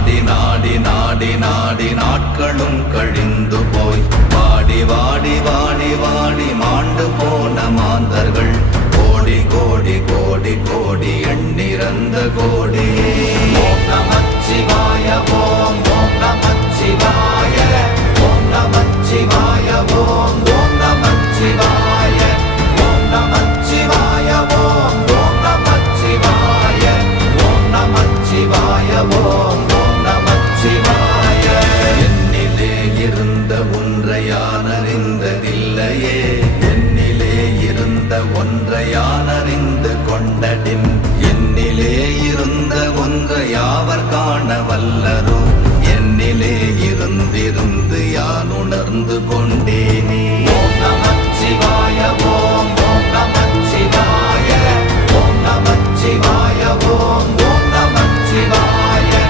நாடி நாடி நாடி நாடி நாட்களும் கழிந்து போய் வாடி வாடி வாடி வாடி மாண்டு போன மாந்தர்கள் கோடி கோடி கோடி கோடி எண்ணிறந்த கோடி. ஓம் நமச்சிவாய ஓம் ஓம் நமச்சிவாய ஓம் நமச்சிவாய ஓம் ஓம் நமச்சிவாய ஓம் நமச்சிவாய ஓம் ஓம் நமச்சிவாய ஓம் நமச்சிவாய ஓம் ஓம் நமச்சிவாய. என்னிலே இருந்த ஒன்றை யான் அறிந்ததில்லையே, என்னிலே இருந்த ஒன்றை யான் அறிந்து கொண்டடின், என்னிலே இருந்த ஒன்றை யாவர் காண வல்லரோ, என்னிலே இருந்திருந்து யான் உணர்ந்து கொண்டேனே. ஓம் நமச்சிவாய